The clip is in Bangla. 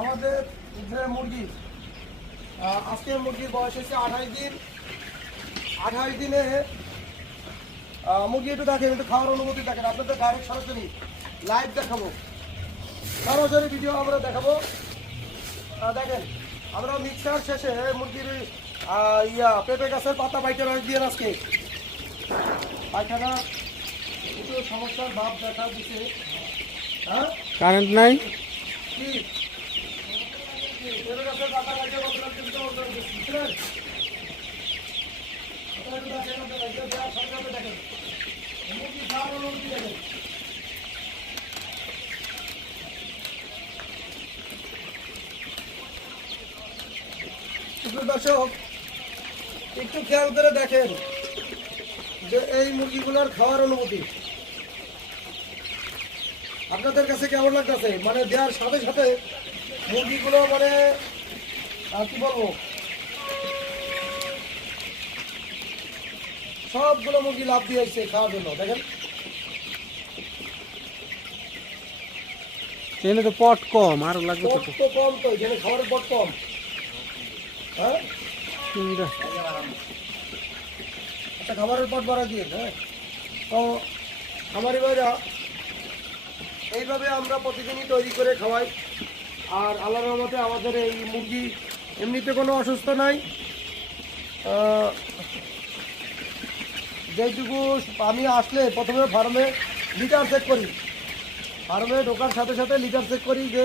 আমাদের যে মুরগি আজকে মুরগির বয়স হচ্ছে 28 দিন। 28 দিনে মুরগি একটু দেখেন, একটু খাওয়ার অনুমতি দেখেন। আপনাদের ডাইরেক্ট সরাসরি লাইভ দেখাবো, সরাসরি ভিডিও আমরা দেখাবো। দেখেন আমরা মিক্সার শেষে মুরগির পেঁপে গাছের পাতা বাইটে রস দিয়ে আজকে পায়খানা একটু সমস্যার ভাব দেখা দিচ্ছে। হ্যাঁ, কারেন্ট নাই। কি পেঁপে গাছের পাতা বাইটে রস বুঝলেন? দেখেন মুরগি খাওয়ার অনুমতি দেখেন। দর্শক একটু খেয়াল করে দেখেন যে এই মুরগিগুলোর খাওয়ার অনুমতি আপনাদের কাছে কেমন লাগতেছে? মানে দেওয়ার সাথে সাথে মুরগিগুলো মানে কি বলবো, সবগুলো মুরগি লাভ দিয়ে আসছে খাওয়ার জন্য। দেখেন এখানে তো পট কম, আরো লাগবে পট তো কম, তো এখানে খাবারের পট কম। হ্যাঁ, আচ্ছা খাবারের পট বাড়া দিয়ে। হ্যাঁ, তো আমারই ভাইরা এইভাবে আমরা প্রতিদিনই তৈরি করে খাওয়াই। আর আল্লাহর রহমতে আমাদের এই মুরগি এমনিতে কোনো অসুস্থ নাই। যেটুকু আমি আসলে প্রথমে ফার্মে লিটার চেক করি, ফার্মে ঢোকার সাথে সাথে লিটার চেক করি যে